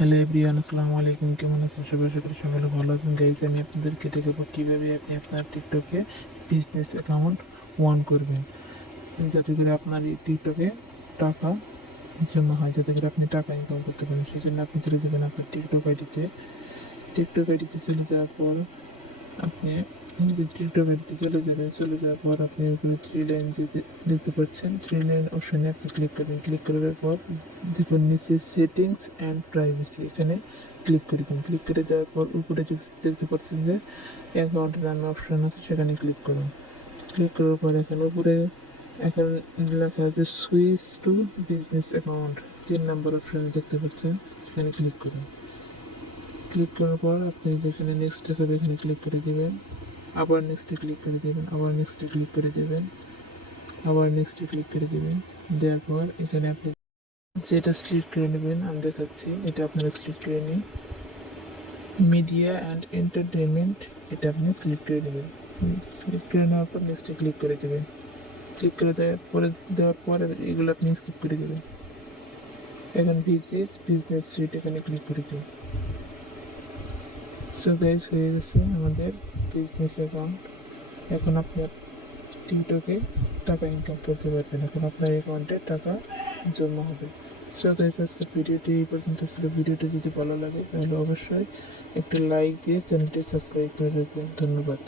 Hello everyone, আসসালামু আলাইকুম। কেমন আছেন সবাই? করি সকলে ভালো আছেন। গাইজ আমি আপনাদেরকে দেখাবো কীভাবে আপনি আপনার টিকটকে বিজনেস অ্যাকাউন্ট ওয়ান করবেন। যাতে করে আপনার এই টিকটকে টাকা জমা হয়, যাতে করে আপনি টাকা ইনকাম করতে পারেন। সেই জন্য আপনি চলে যাবেন আপনার টিকটক আইডিতে টিকটক আইডিতে চলে যাওয়ার পর আপনি যে টিকটক চলে যাবেন চলে যাওয়ার পর আপনি উপরে থ্রি লাইন দেখতে পাচ্ছেন। থ্রি লাইন অপশানে আপনি ক্লিক করবেন। ক্লিক করার পর দেখুন, নিচে সেটিংস অ্যান্ড প্রাইভেসি এখানে ক্লিক করে দিন। ক্লিক করে দেওয়ার পর উপরে দেখতে পাচ্ছেন যে অ্যাকাউন্ট রান অপশান আছে, সেখানে ক্লিক করুন। ক্লিক করার পর এখানে উপরে এখানে লেখা আছে সুইচ টু বিজনেস অ্যাকাউন্ট তিন নাম্বার অপশানে দেখতে পাচ্ছেন সেখানে ক্লিক করুন। ক্লিক করার পর আপনি যেখানে নেক্সট দেখাবে এখানে ক্লিক করে দিবেন। আবার নেক্সটে ক্লিক করে দিবেন, আবার নেক্সটে ক্লিক করে দেবেন, আবার নেক্সটে ক্লিক করে দেবেন। দেওয়ার পর এখানে আপনি যেটা সিলেক্ট করে নেবেন, আমি দেখাচ্ছি, এটা আপনারা সিলেক্ট করে নিন। মিডিয়া অ্যান্ড এন্টারটেনমেন্ট এটা আপনি সিলেক্ট করে নেবেন। সিলেক্ট করে নেওয়ার পর নেক্সটে ক্লিক করে দেবেন। ক্লিক করে দেওয়ার পরে দেওয়ার পরে এগুলো আপনি স্কিপ করে দেবেন। এখন বিজনেস বিজনেস সুইট এখানে ক্লিক করে দিন। সো হয়ে গেছে আমাদের বিজনেস অ্যাকাউন্ট এখন আপনার টিকটকে টাকা ইনকাম করতে পারবেন। এখন আপনার অ্যাকাউন্টে টাকা জমা হবে। সো গাইজ আজকের ভিডিওটি এই পর্যন্ত। ছিল ভিডিওটি যদি ভালো লাগে, তাহলে অবশ্যই একটু লাইক দিয়ে চ্যানেলটি সাবস্ক্রাইব করে রাখবেন। ধন্যবাদ।